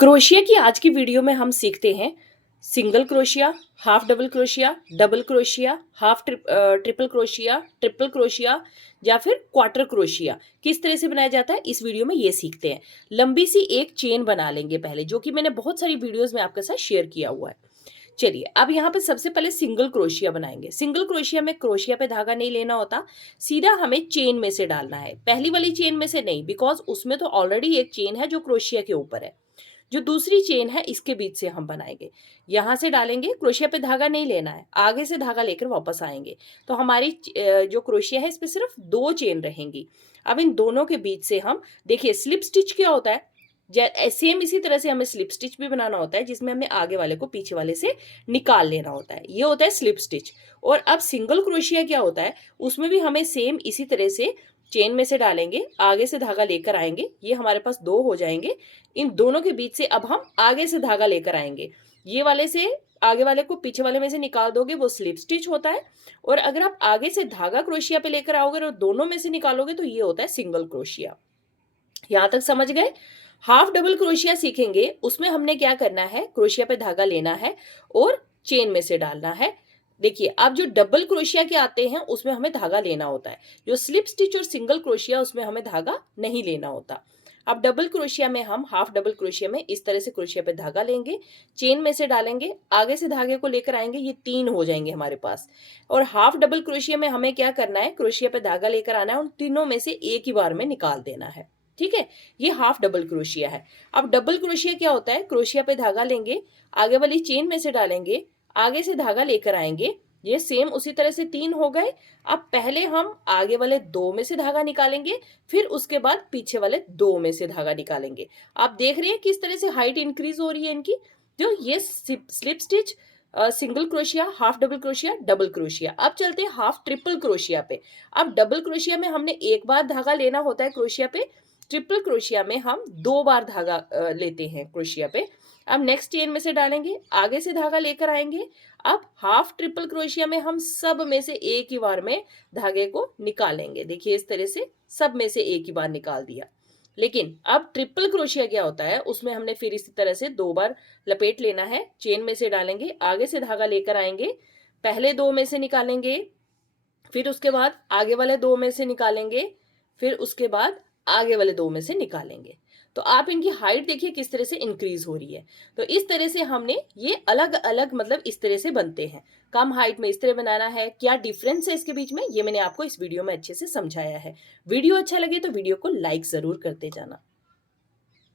Crochet की आज की वीडियो में हम सीखते हैं single crochet, half double crochet, double crochet, half triple crochet, triple crochet या फिर क्वार्टर क्रोशिया किस तरह से बनाया जाता है इस वीडियो में ये सीखते हैं। लंबी सी एक चेन बना लेंगे पहले, जो कि मैंने बहुत सारी वीडियोस में आपके साथ शेयर किया हुआ है। चलिए अब यहाँ पे सबसे पहले सिंगल क्रोशिया बनाएंगे। सिंगल क्रोशिया में क्रोशिया पे धागा नहीं लेना होता, सीधा हमें चेन में से डालना है। पहली वाली चेन में से नहीं, बिकॉज उसमें तो ऑलरेडी एक चेन है जो क्रोशिया के ऊपर है। जो दूसरी चेन है इसके बीच से हम बनाएंगे। यहां से डालेंगे, क्रोशिया पे धागा नहीं लेना है, आगे से धागा लेकर वापस आएंगे। तो हमारी जो क्रोशिया है इस पे सिर्फ दो चेन रहेंगी। अब इन दोनों के बीच से हम देखिए स्लिप स्टिच क्या होता है। सेम इसी तरह से हमें स्लिप स्टिच भी बनाना होता है, जिसमें हमें आगे वाले को पीछे वाले से निकाल लेना होता है। ये होता है स्लिप स्टिच। और अब सिंगल क्रोशिया क्या होता है, उसमें भी हमें सेम इसी तरह से चेन में से डालेंगे, आगे से धागा लेकर आएंगे। ये हमारे पास दो हो जाएंगे। इन दोनों के बीच से अब हम आगे से धागा लेकर आएंगे। ये वाले से आगे वाले को पीछे वाले में से निकाल दोगे, वो स्लिप स्टिच होता है। और अगर आप आगे से धागा क्रोशिया पे लेकर आओगे और दोनों में से निकालोगे तो ये होता है सिंगल क्रोशिया। यहां तक समझ गए। हाफ डबल क्रोशिया सीखेंगे, उसमें हमने क्या करना है, क्रोशिया पे धागा लेना है और चेन में से डालना है। देखिए अब जो डबल क्रोशिया के आते हैं उसमें हमें धागा लेना होता है। जो स्लिप स्टिच और सिंगल क्रोशिया उसमें हमें धागा नहीं लेना होता। अब डबल क्रोशिया में हम हाफ डबल क्रोशिया में इस तरह से क्रोशिया पे धागा लेंगे, चेन में से डालेंगे, आगे से धागे को लेकर आएंगे, ये तीन हो जाएंगे हमारे पास। और हाफ डबल क्रोशिया में हमें क्या करना है, क्रोशिया पे धागा लेकर आना है और तीनों में से एक ही बार में निकाल देना है। ठीक है, ये हाफ डबल क्रोशिया है। अब डबल क्रोशिया क्या होता है, क्रोशिया पे धागा लेंगे, आगे वाली चेन में से डालेंगे, आगे से धागा लेकर आएंगे। ये सेम उसी तरह से तीन हो गए। अब पहले हम आगे वाले दो में से धागा निकालेंगे, फिर उसके बाद पीछे वाले दो में से धागा निकालेंगे। आप देख रहे हैं किस तरह से हाइट इंक्रीज हो रही है इनकी। जो ये slip stitch, single crochet, half double crochet, double crochet. अब चलते हैं हाफ ट्रिपल क्रोशिया पे। अब डबल क्रोशिया में हमने एक बार धागा लेना होता है क्रोशिया पे, ट्रिपल क्रोशिया में हम दो बार धागा लेते हैं क्रोशिया पे। अब नेक्स्ट चेन में से डालेंगे, आगे से धागा लेकर आएंगे। अब हाफ ट्रिपल क्रोशिया में हम सब में से एक ही बार में धागे को निकालेंगे। देखिए इस तरह से सब में से एक ही बार निकाल दिया। लेकिन अब ट्रिपल क्रोशिया क्या होता है, उसमें हमने फिर इसी तरह से दो बार लपेट लेना है, चेन में से डालेंगे, आगे से धागा लेकर आएंगे, पहले दो में से निकालेंगे, फिर उसके बाद आगे वाले दो में से निकालेंगे, फिर उसके बाद आगे वाले दो में से निकालेंगे। तो आप इनकी हाइट देखिए किस तरह से इंक्रीज हो रही है। तो इस तरह से हमने ये अलग अलग मतलब इस तरह से बनते हैं। कम हाइट में इस तरह बनाना है, क्या डिफरेंस है इसके बीच में, ये मैंने आपको इस वीडियो में अच्छे से समझाया है। वीडियो अच्छा लगे तो वीडियो को लाइक जरूर करते जाना।